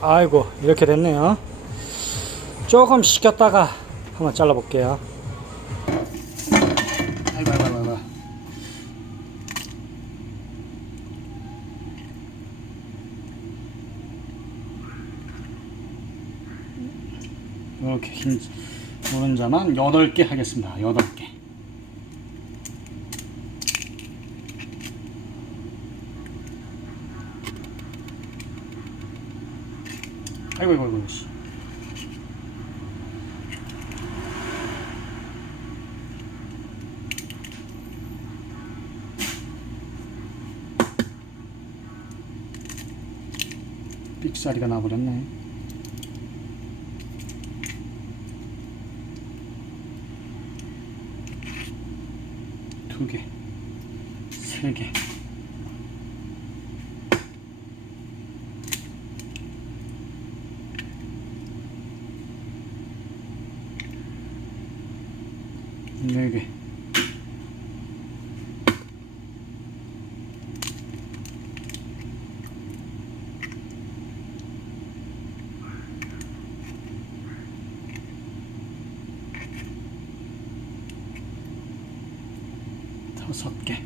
아이고 이렇게 됐네요. 조금 식혔다가 한번 잘라 볼게요. 아이고 아이고 아이고 아이고. 이렇게 흰 노른자만 8개 하겠습니다. 8개 아이고 아이고 아이고 씨. 삑사리가 나버렸네 두 개, 세 개. そっけ。よ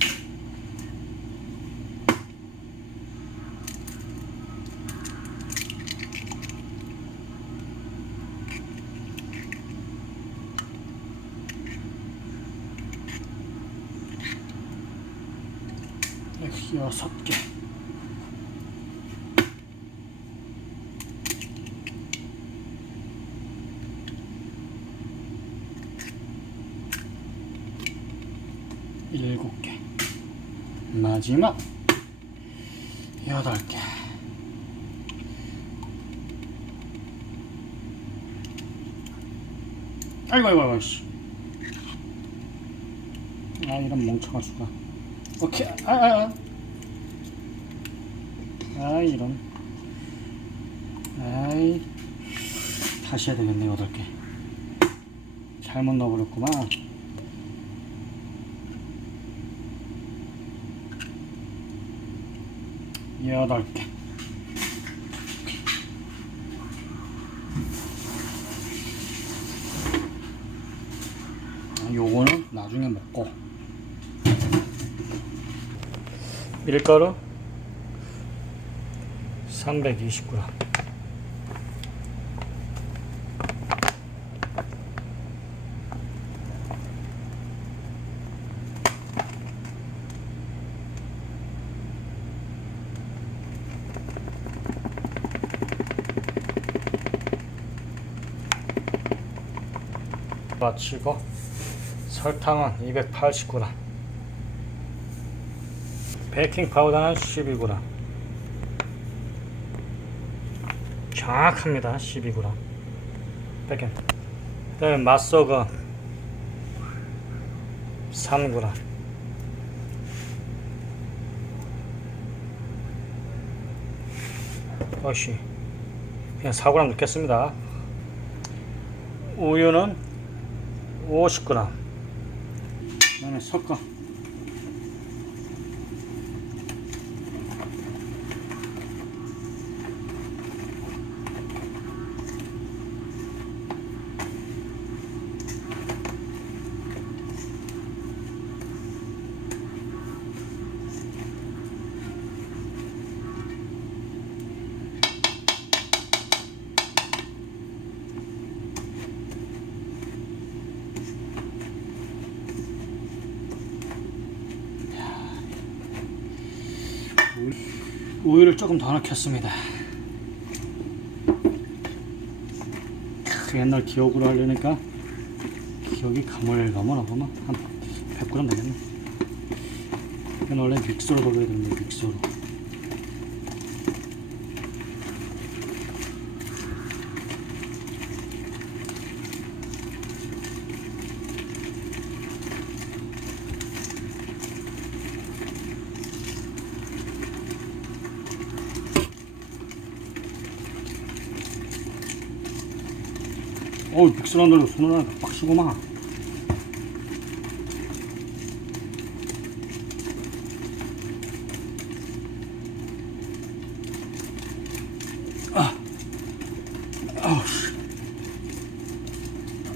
しよそっけ。 7개. 마지막 8개. 아이고 아이고 아이고 아 이런 멍청한 수가 오케이. 아아 아. 아 이런. 아이. 다시 해야 되겠네 8개. 잘못 넣어버렸구만. 여덟 개. 아, 요거는 나중에 먹고. 밀가루 320g. 마치고 설탕은 280g. 베이킹 파우더는 12g. 정확합니다. 12g. 베이킹. 그 다음에 맛소금 3g. 어씨. 그냥 4g 넣겠습니다. 우유는 50g. 그다음에 섞어. 우유를 조금 더 넣겠습니다. 크, 옛날 기억으로 하려니까 기억이 가물가물하구만 한 100g 되겠네. 이건 원래 믹서로 돌려야 되는데 믹서로. 어우 믹스란 대로 손을 하니까 빡시고만 아, 아우,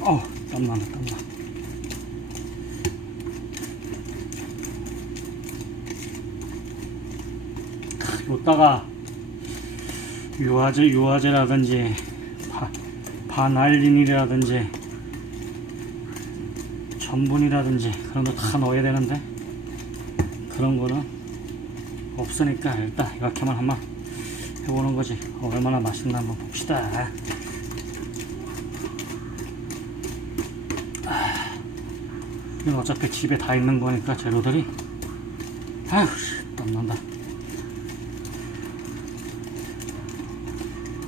아우, 땀나네, 땀나. 요따가 유화제, 유화제라든지 바날린이라든지 전분이라든지 그런 거 다 넣어야 되는데 그런 거는 없으니까 일단 이렇게만 한번 해보는 거지. 얼마나 맛있나 한번 봅시다. 아, 이건 어차피 집에 다 있는 거니까 재료들이. 아휴 땀난다.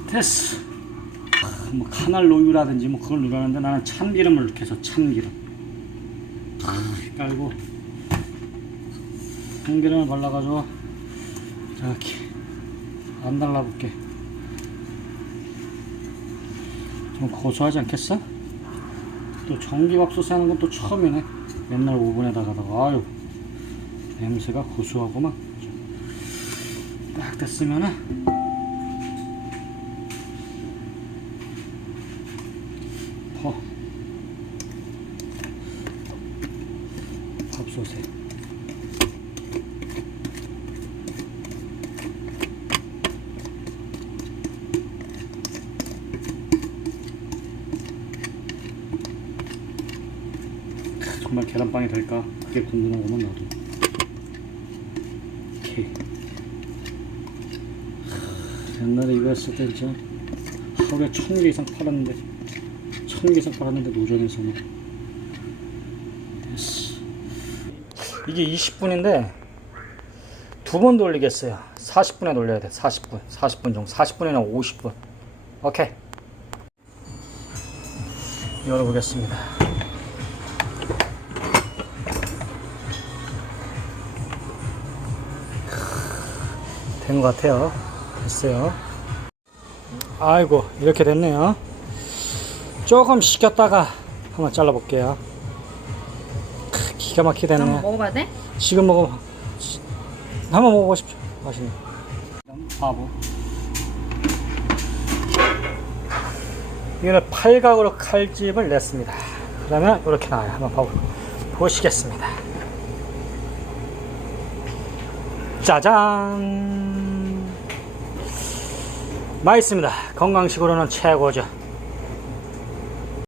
됐어. 아, 뭐 카날 로유라든지 뭐 그걸 누르는데 나는 참기름을 이렇게 해서 참기름. 아, 깔고 참기름을 발라가지고 저렇게 안 달라붙게. 좀 고소하지 않겠어? 또 전기밥솥 하는 건 또 처음이네. 맨날 오븐에다가다가 아유 냄새가 고소하고만. 딱 됐으면은 밥솥에 정말 계란빵이 될까? 그게 궁금하구만 나도. 오케이. 옛날에 이거 했을 때 진짜 하루에 천 개 이상 팔았는데 천 개 이상 팔았는데 노점에서는 됐어 이게 20분인데 두 번 돌리겠어요 40분에 돌려야 돼 40분 40분 정도 40분이나 50분 오케이 열어보겠습니다 된 것 같아요. 됐어요. 아이고, 이렇게 됐네요. 조금 식혔다가 한번 잘라 볼게요. 크, 기가 막히게 한번 됐네. 먹어봐야 돼? 지금 먹으면, 시- 한번 먹어보십시오. 맛있네. 바보. 이거는 팔각으로 칼집을 냈습니다. 그러면 이렇게 나와요. 한번 봐 보시겠습니다. 짜잔! 맛있습니다. 건강식으로는 최고죠.